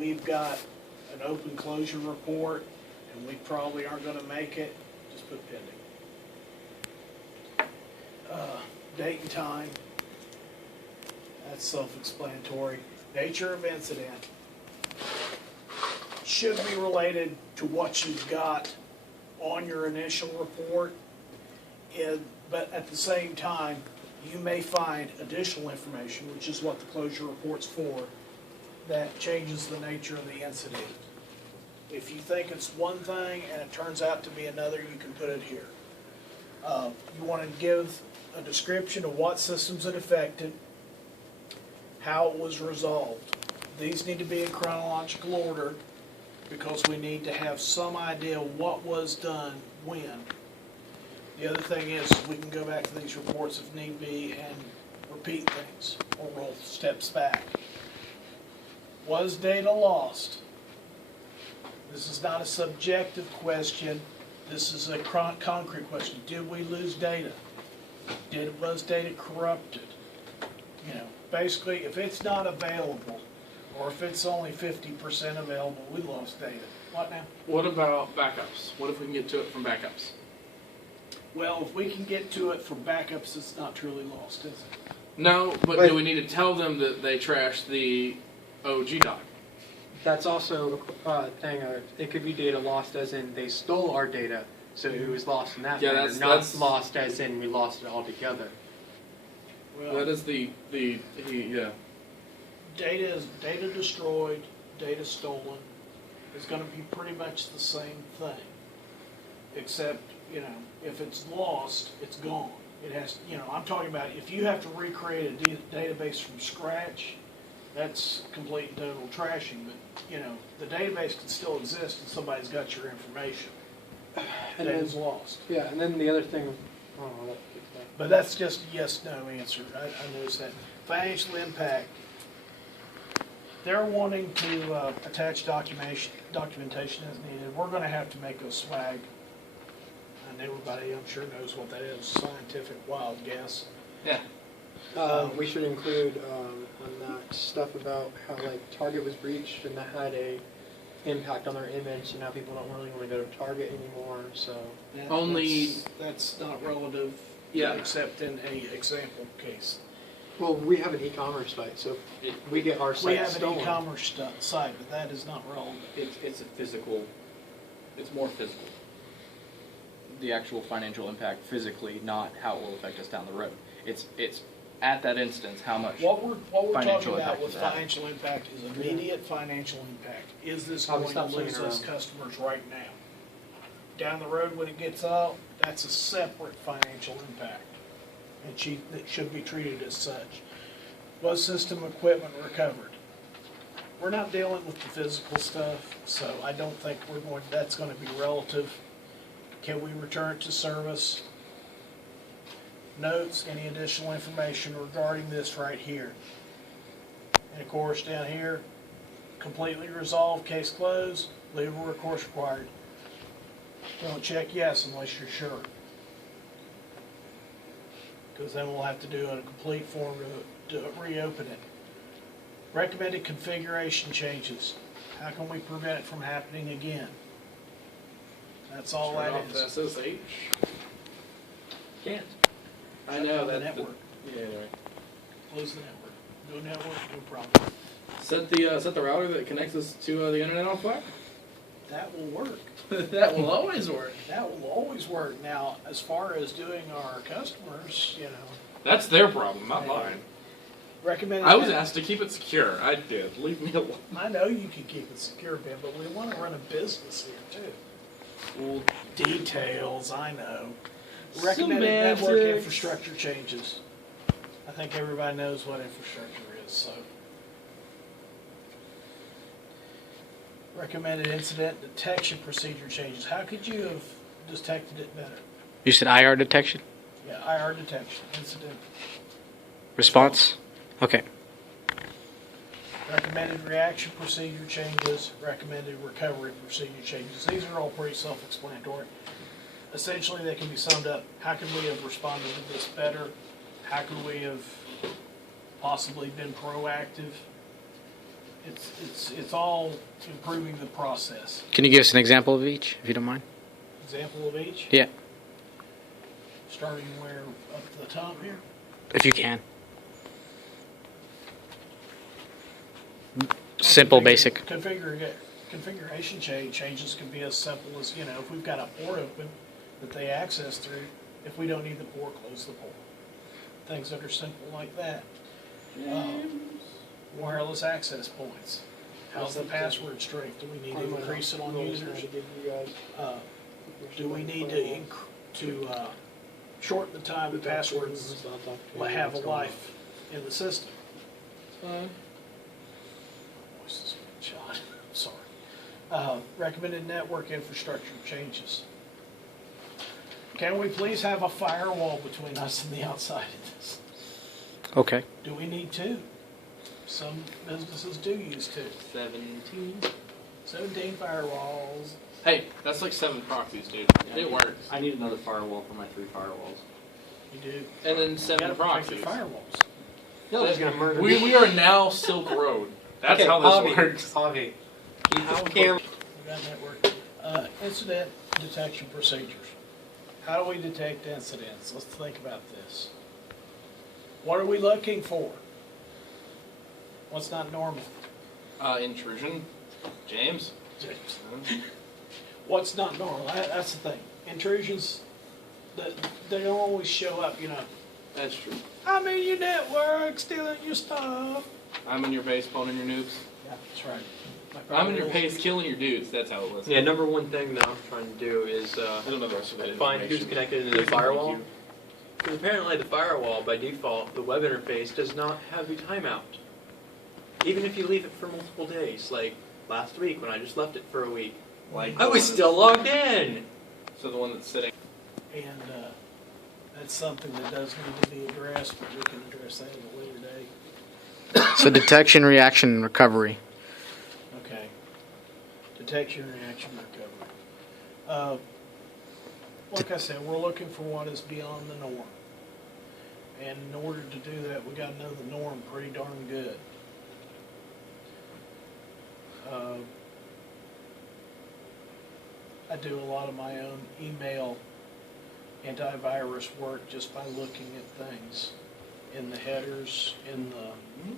we've got an open closure report and we probably aren't going to make it, just put pending. Date and time, that's self-explanatory. Nature of incident should be related to what you've got on your initial report, but at the same time, you may find additional information, which is what the closure report's for, that changes the nature of the incident. If you think it's one thing and it turns out to be another, you can put it here. You want to give a description of what systems it affected, how it was resolved. These need to be in chronological order because we need to have some idea what was done when. The other thing is we can go back to these reports if need be and repeat things or roll steps back. Was data lost? This is not a subjective question. This is a concrete question. Did we lose data? Was data corrupted? You know, basically, if it's not available, or if it's only 50% available, we lost data. What now? What about backups? What if we can get to it from backups? Well, if we can get to it from backups, it's not truly lost, is it? No, but do we need to tell them that they trashed the OG doc? That's also a thing. It could be data lost as in they stole our data, so it was lost in that manner, not lost as in we lost it altogether. Well, that is yeah. Data destroyed, data stolen is going to be pretty much the same thing, except, you know, if it's lost, it's gone. It has, you know, I'm talking about if you have to recreate a database from scratch, that's complete and total trashing. But, you know, the database can still exist and somebody's got your information. And it's lost. Yeah, and then the other thing, but that's just a yes/no answer. I noticed that. Financial impact. They're wanting to attach documentation as needed. We're going to have to make a swag. And everybody, I'm sure, knows what that is. Scientific wild guess. Yeah. We should include on that stuff about how like Target was breached and that had a impact on their image, and now people don't really want to go to Target anymore. So that's not relative, yeah, except in a example case. Well, we have an e-commerce site, so we get our site stolen. We have an e-commerce site, but that is not relevant. It's a physical. It's more physical. The actual financial impact physically, not how it will affect us down the road. It's at that instance how much. What we're talking about with is financial impact is immediate financial impact. Is this going to lose us customers right now? Down the road when it gets out, that's a separate financial impact. And it should be treated as such. Was system equipment recovered? We're not dealing with the physical stuff, so I don't think that's going to be relative. Can we return it to service? Notes, any additional information regarding this right here. And of course down here, completely resolved, case closed, legal recourse required. Don't check yes unless you're sure. Because then we'll have to do a complete form to reopen it. Recommended configuration changes. How can we prevent it from happening again? That's all Turn that off is. SSH. Can't. I know the that. network. Yeah. Anyway. Close the network. No network, no problem. Set the router that connects us to the internet on fire. That will work. That will always work. That will always work. Now, as far as doing our customers, you know, That's their problem, not mine. recommended. I was asked to keep it secure. I did. Leave me alone. I know you can keep it secure, Ben, but we want to run a business here too. Well, Details, I know. Recommended network Semantics. infrastructure changes. I think everybody knows what infrastructure is, so. Recommended incident detection procedure changes. How could you have detected it better? You said IR detection? Yeah, IR detection, incident. Response? Okay. Recommended reaction procedure changes, recommended recovery procedure changes. These are all pretty self-explanatory. Essentially, they can be summed up. How could we have responded to this better? How could we have possibly been proactive? It's all improving the process. Can you give us an example of each, if you don't mind? Example of each, Yeah, starting where, up at the top here? if you can. Simple, basic. Configuration changes can be as simple as, if we've got a port open that they access through, if we don't need the port, close the port. Things that are simple like that. Wireless access points. How's the password strength? Do we need to increase it on users? Do we need to shorten the time the passwords have a life in the system? Voice is being shot. Sorry. Recommended network infrastructure changes. Can we please have a firewall between us and the outside of this? Okay. Do we need two? Some businesses do use two. 17 firewalls. Hey, that's like 7 proxies, dude. It works. I need another firewall for my 3 firewalls. You do. And then You 7 gotta protect your proxies. firewalls. Nobody's gonna murder We, me. we are now Silk Road. That's how this works. Javi. We got network. Incident detection procedures. How do we detect incidents? Let's think about this. What are we looking for? What's not normal? Intrusion. James? What's not normal? That's the thing. Intrusions, they don't always show up, That's true. I'm in your network, stealing your stuff. I'm in your base, phoning your noobs. Yeah, that's right. I'm in your base, killing your dudes. That's how it was. Yeah, number one thing that I'm trying to do is I don't know the rest of it. find who's connected to the firewall. Because apparently the firewall, by default, the web interface does not have a timeout. Even if you leave it for multiple days, like last week when I just left it for a week. Like I was still logged in! So the one that's sitting. And that's something that does need to be addressed, but we can address that at a later date. So detection, reaction, and recovery. Okay. Detection, reaction, recovery. Like I said, we're looking for what is beyond the norm. And in order to do that, we gotta know the norm pretty darn good. I do a lot of my own email antivirus work just by looking at things in the headers, in the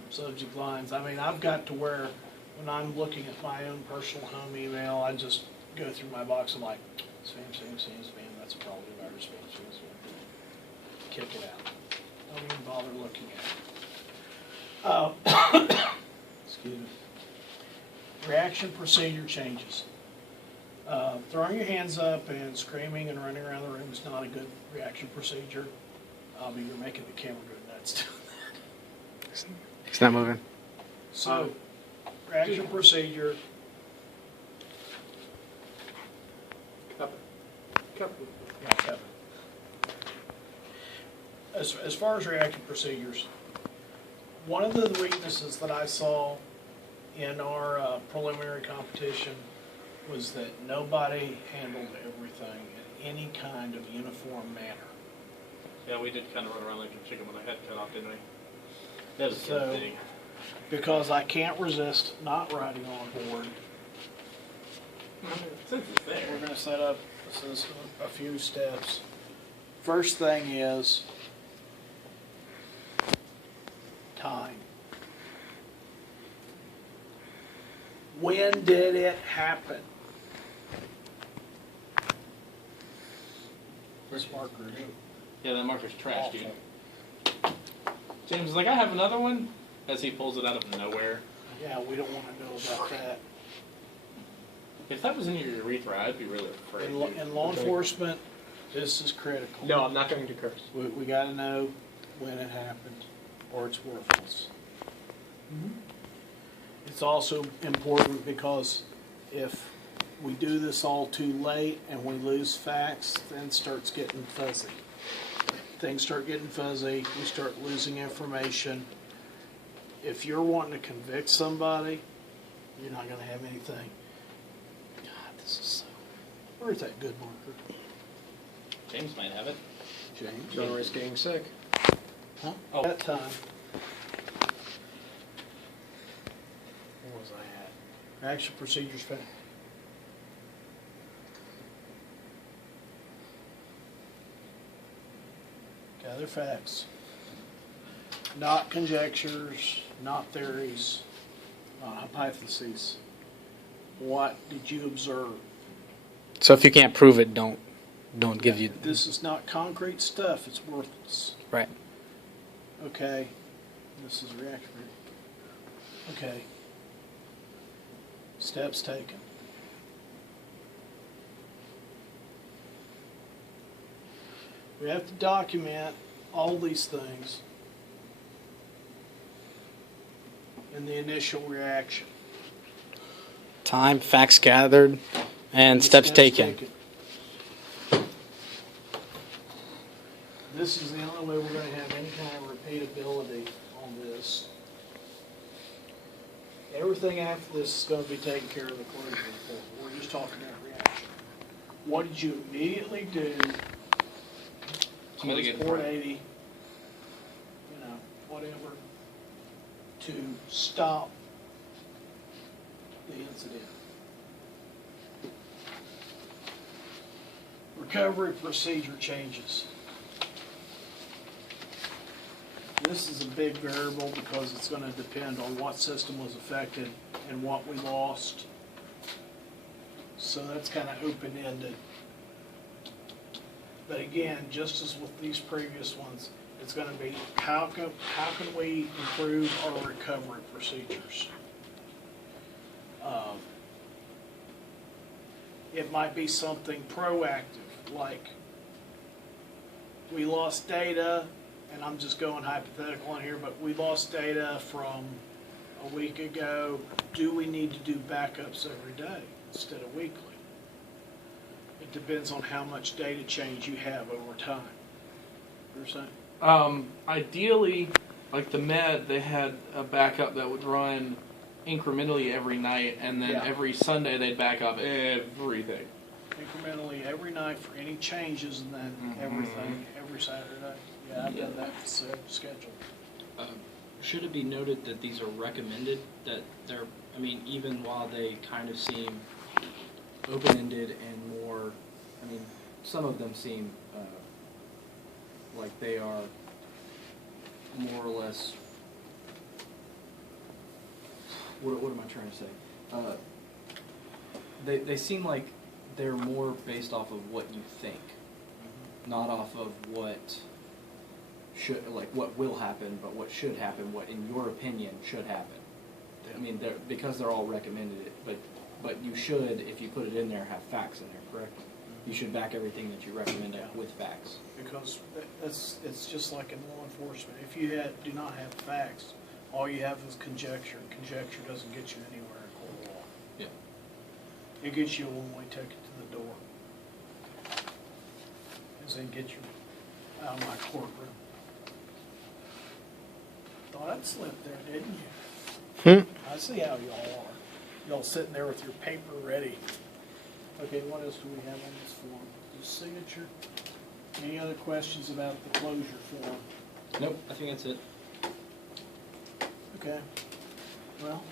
subject lines. I mean, I've got to where when I'm looking at my own personal home email, I just go through my box and like, spam, that's a probably virus, spam. Kick it out. Don't even bother looking at it. Excuse me. Reaction procedure changes. Throwing your hands up and screaming and running around the room is not a good reaction procedure. You're making the camera go nuts doing that. It's not moving. So, reaction procedure. Yeah, Kevin. As far as reaction procedures, one of the weaknesses that I saw in our preliminary competition was that nobody handled everything in any kind of uniform manner. Yeah, we did kind of run around like a chicken with our head cut off, didn't we? That was So- a thing. Because I can't resist not riding on board, Since it's we're there. gonna set up a few steps. First thing is time. When did it happen? This marker is Yeah, that marker's trash, dude. awful. James is like, I have another one. As he pulls it out of nowhere. Yeah, we don't wanna know about that. If that was in your urethra, I'd be really afraid. dude. In law enforcement, this is critical. No, I'm not going to curse. We gotta know when it happened, or it's worthless. It's also important because if we do this all too late and we lose facts, then it starts getting fuzzy. Things start getting fuzzy, we start losing information. If you're wanting to convict somebody, you're not gonna have anything. God, this is so, where's that good marker? James might have it. James? Don't risk getting sick. Huh? That time. was I at? Reaction procedures, gather facts. Not conjectures, not theories, not hypotheses. What did you observe? So if you can't prove it, don't give you. This is not concrete stuff, it's worthless. Right. Okay, this is reaction. Okay. Steps taken. We have to document all these things in the initial reaction. Time, facts gathered, and steps taken. This is the only way we're going to have any kind of repeatability on this. Everything after this is going to be taken care of the closure report. We're just talking about reaction. What did you immediately do? Somebody get Report 80, whatever, to stop the incident. Recovery procedure changes. This is a big variable because it's going to depend on what system was affected and what we lost. So that's kind of open-ended. But again, just as with these previous ones, it's going to be how can we improve our recovery procedures? It might be something proactive, like we lost data, and I'm just going hypothetical on here, but we lost data from a week ago. Do we need to do backups every day instead of weekly? It depends on how much data change you have over time. You're saying? Ideally, like the Med, they had a backup that would run incrementally every night, and then Yeah. every Sunday they'd back up everything. Incrementally every night for any changes, and then everything every Saturday. Yeah, I've done that schedule. Should it be noted that these are recommended, that they're, I mean, even while they kind of seem open-ended and more, I mean, some of them seem like they are more or less, what am I trying to say? They seem like they're more based off of what you think, not off of what should, like what will happen, but what should happen, what in your opinion should happen. I mean, because they're all recommended, but you should, if you put it in there, have facts in there, correct? You should back everything that you recommend with facts. Because it's just like in law enforcement. If you do not have facts, all you have is conjecture. Conjecture doesn't get you anywhere in court of law. Yeah. It gets you a one-way ticket to the door. As in get you out of my courtroom. Thought I'd slip there, didn't you? I see how y'all are. Y'all sitting there with your paper ready. Okay, what else do we have on this form? The signature. Any other questions about the closure form? Nope, I think that's it. Okay. Well,